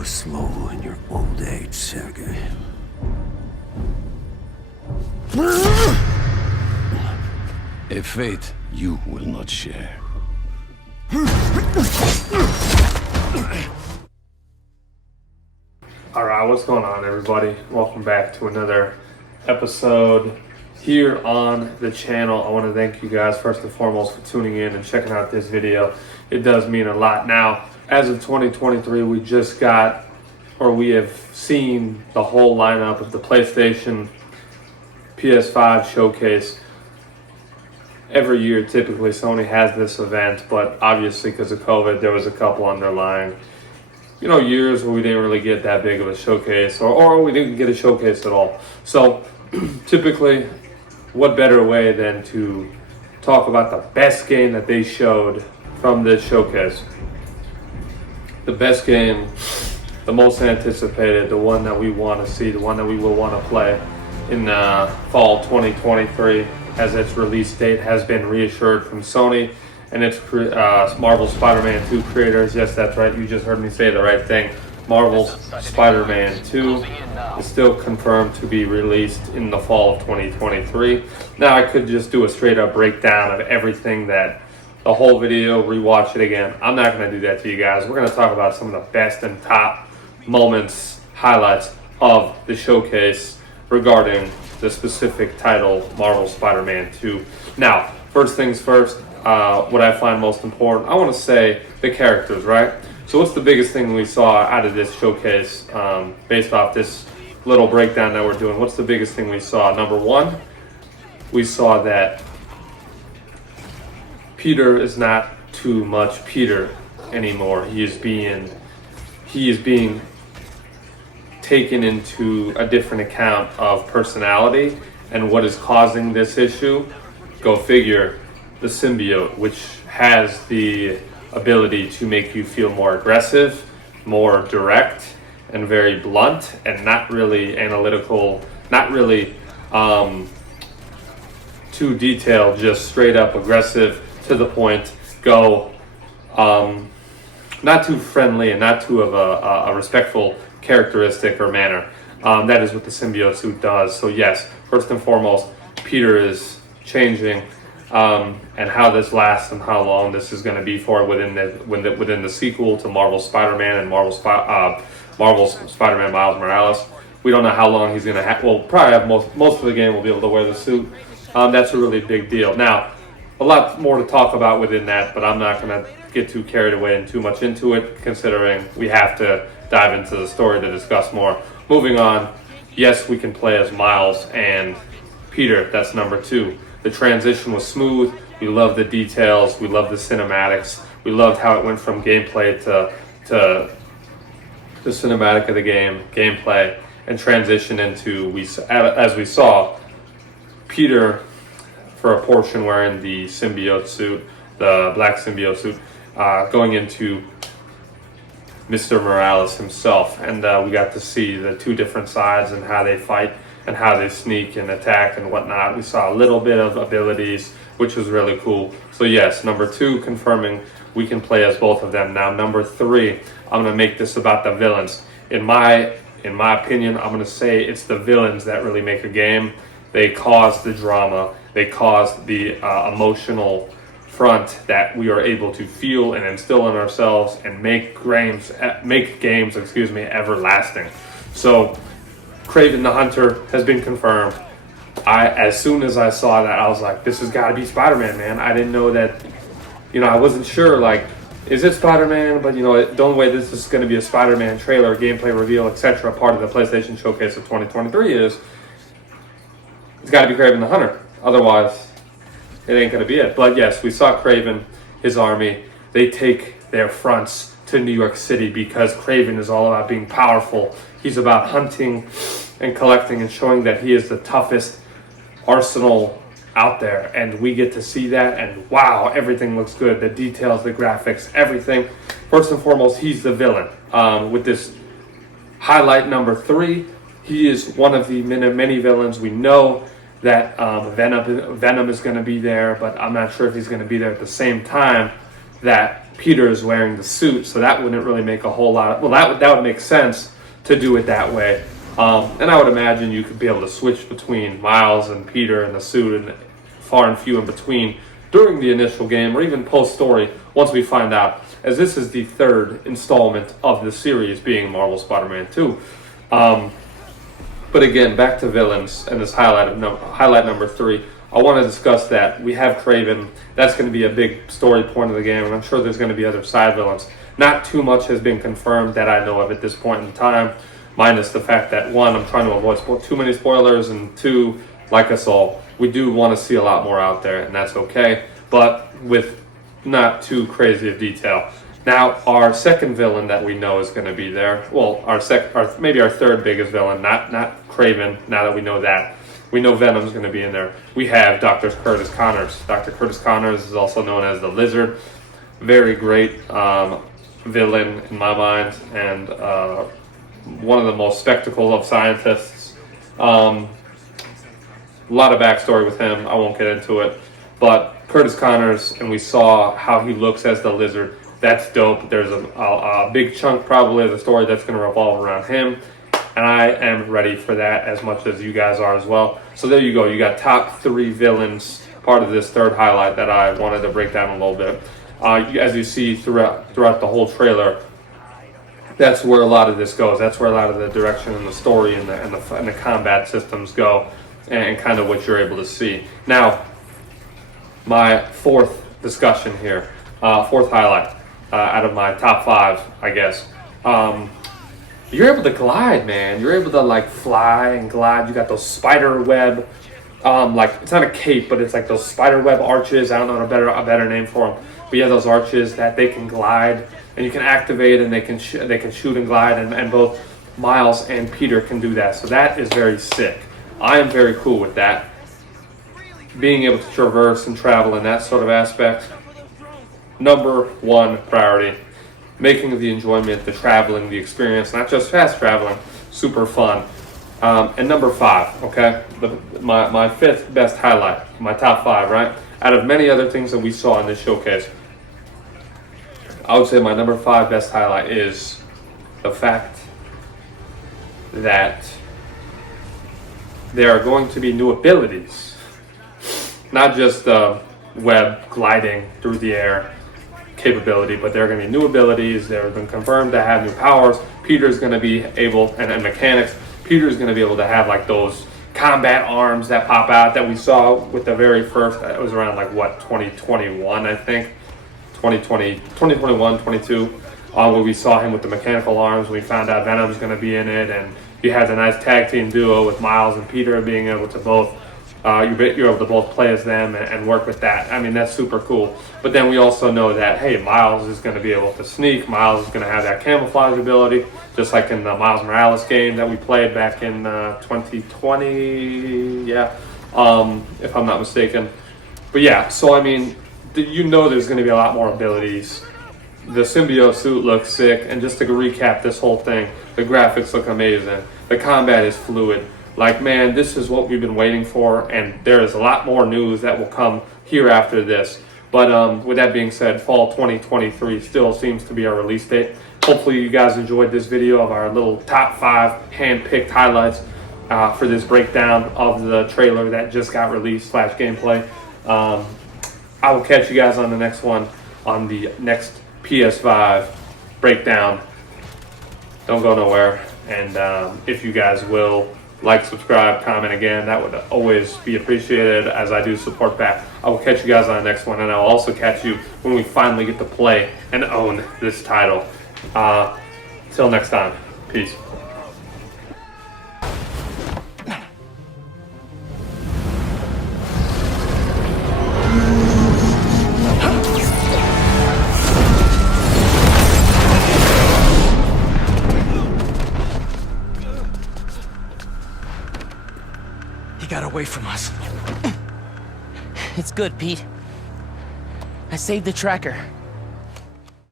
Go slow in your old age, Sergei. A fate you will not share. Alright, what's going on, everybody? Welcome back to another episode here on the channel. I want to thank you guys first and foremost for tuning in and checking out this video. It does mean a lot. Now, as of 2023, we have seen the whole lineup of the PlayStation PS5 showcase. Every year, typically, Sony has this event, but obviously because of COVID, there was a couple underlying, years where we didn't really get that big of a showcase, or we didn't get a showcase at all. So, typically, what better way than to talk about the best game that they showed from this showcase? The best game, the most anticipated, the one that we want to see, the one that we will want to play in fall 2023, as its release date has been reassured from Sony and its Marvel Spider-Man 2 creators. Yes, that's right, you just heard me say the right thing. Marvel's Spider-Man 2 is still confirmed to be released in the fall of 2023. Now, I could just do a straight up breakdown of everything, that the whole video, rewatch it again. I'm not going to do that to you guys. We're going to talk about some of the best and top moments, highlights of the showcase regarding the specific title, Marvel Spider-Man 2. Now, first things first, what I find most important, I want to say the characters, right? So what's the biggest thing we saw out of this showcase, based off this little breakdown that we're doing? What's the biggest thing we saw? Number one, we saw that Peter is not too much Peter anymore. He is being taken into a different account of personality and what is causing this issue. Go figure, the symbiote, which has the ability to make you feel more aggressive, more direct, and very blunt, and not really analytical, not really too detailed, just straight up aggressive, to the point, go, not too friendly and not too of a respectful characteristic or manner. That is what the symbiote suit does. So yes, first and foremost, Peter is changing, and how this lasts and how long this is going to be for within the sequel to Marvel Spider-Man and Marvel's Spider-Man Miles Morales. We don't know how long he's going to have. Well, probably have most of the game will be able to wear the suit. That's a really big deal. Now, a lot more to talk about within that, but I'm not going to get too carried away and too much into it, considering we have to dive into the story to discuss more. Moving on, yes, we can play as Miles and Peter. That's number two. The transition was smooth. We love the details. We love the cinematics. We loved how it went from gameplay to the cinematic of the game, gameplay, and transition into, as we saw, Peter, for a portion wearing the symbiote suit, the black symbiote suit, going into Mr. Morales himself, and we got to see the two different sides and how they fight and how they sneak and attack and whatnot. We saw a little bit of abilities, which was really cool. So yes, number two, confirming we can play as both of them. Now, number three, I'm going to make this about the villains. In my opinion, I'm going to say it's the villains that really make a game. They cause the drama. They cause the emotional front that we are able to feel and instill in ourselves and make games everlasting. So, Kraven the Hunter has been confirmed. As soon as I saw that, I was like, this has got to be Spider-Man, man. I didn't know that, I wasn't sure, like, is it Spider-Man? But, the only way this is going to be a Spider-Man trailer, gameplay reveal, etc., part of the PlayStation Showcase of 2023 is, it's got to be Kraven the Hunter. Otherwise, it ain't going to be it. But yes, we saw Kraven, his army. They take their fronts to New York City because Kraven is all about being powerful. He's about hunting and collecting and showing that he is the toughest arsenal out there. And we get to see that, and wow, everything looks good. The details, the graphics, everything. First and foremost, he's the villain. With this highlight number three, he is one of the many villains. We know that Venom is going to be there, but I'm not sure if he's going to be there at the same time that Peter is wearing the suit, so that wouldn't really make a whole lot. Well, that would make sense to do it that way. And I would imagine you could be able to switch between Miles and Peter in the suit and far and few in between during the initial game or even post-story once we find out, as this is the third installment of the series, being Marvel Spider-Man 2. But again, back to villains and this highlight number 3. I want to discuss that. We have Kraven. That's going to be a big story point of the game, and I'm sure there's going to be other side villains. Not too much has been confirmed that I know of at this point in time, minus the fact that, 1, I'm trying to avoid too many spoilers, and 2, like us all, we do want to see a lot more out there, and that's okay, but with not too crazy of detail. Now, our second villain that we know is going to be there, well, maybe our third biggest villain, not Kraven, now that we know that. We know Venom's going to be in there. We have Dr. Curtis Connors. Dr. Curtis Connors is also known as the Lizard. Very great villain in my mind, and one of the most spectacle of scientists. A lot of backstory with him. I won't get into it. But Curtis Connors, and we saw how he looks as the Lizard. That's dope. There's a big chunk probably of the story that's going to revolve around him. And I am ready for that as much as you guys are as well. So there you go. You got top 3 villains, part of this third highlight that I wanted to break down a little bit. As you see throughout the whole trailer, that's where a lot of this goes. That's where a lot of the direction and the story and the combat systems go, and kind of what you're able to see. Now, my fourth discussion here, fourth highlight out of my top 5, I guess. You're able to glide, man. You're able to like fly and glide. You got those spider web, like it's not a cape, but it's like those spider web arches. I don't know a better name for them. But you have those arches that they can glide, and you can activate, and they can shoot and glide, and both Miles and Peter can do that. So that is very sick. I am very cool with that. Being able to traverse and travel in that sort of aspect. Number 1 priority. Making the enjoyment, the traveling, the experience, not just fast traveling, super fun. And number 5, okay? My 5th best highlight, my top 5, right? Out of many other things that we saw in this showcase, I would say my number 5 best highlight is the fact that there are going to be new abilities. Not just web gliding through the air capability, but there are going to be new abilities. They've been confirmed to have new powers. Peter's going to be able, and mechanics, Peter's going to be able to have like those combat arms that pop out that we saw with the very first, it was around like what, 2021, I think, 2021, 22, where we saw him with the mechanical arms. We found out Venom's going to be in it, and you had a nice tag team duo with Miles and Peter being able to both you're able to both play as them and work with that. I mean, that's super cool. But then we also know that, hey, Miles is going to be able to sneak. Miles is going to have that camouflage ability, just like in the Miles Morales game that we played back in 2020, if I'm not mistaken. But yeah, so I mean, you know there's going to be a lot more abilities. The symbiote suit looks sick, and just to recap this whole thing, the graphics look amazing. The combat is fluid. Like, man, this is what we've been waiting for, and there is a lot more news that will come here after this. But with that being said, fall 2023 still seems to be our release date. Hopefully you guys enjoyed this video of our little top 5 hand-picked highlights for this breakdown of the trailer that just got released / gameplay. I will catch you guys on the next one, on the next PS5 breakdown. Don't go nowhere. And if you guys will like, subscribe, comment again, that would always be appreciated, as I do support back. I will catch you guys on the next one, and I will also catch you when we finally get to play and own this title. Till next time, peace. He got away from us. It's good, Pete. I saved the tracker.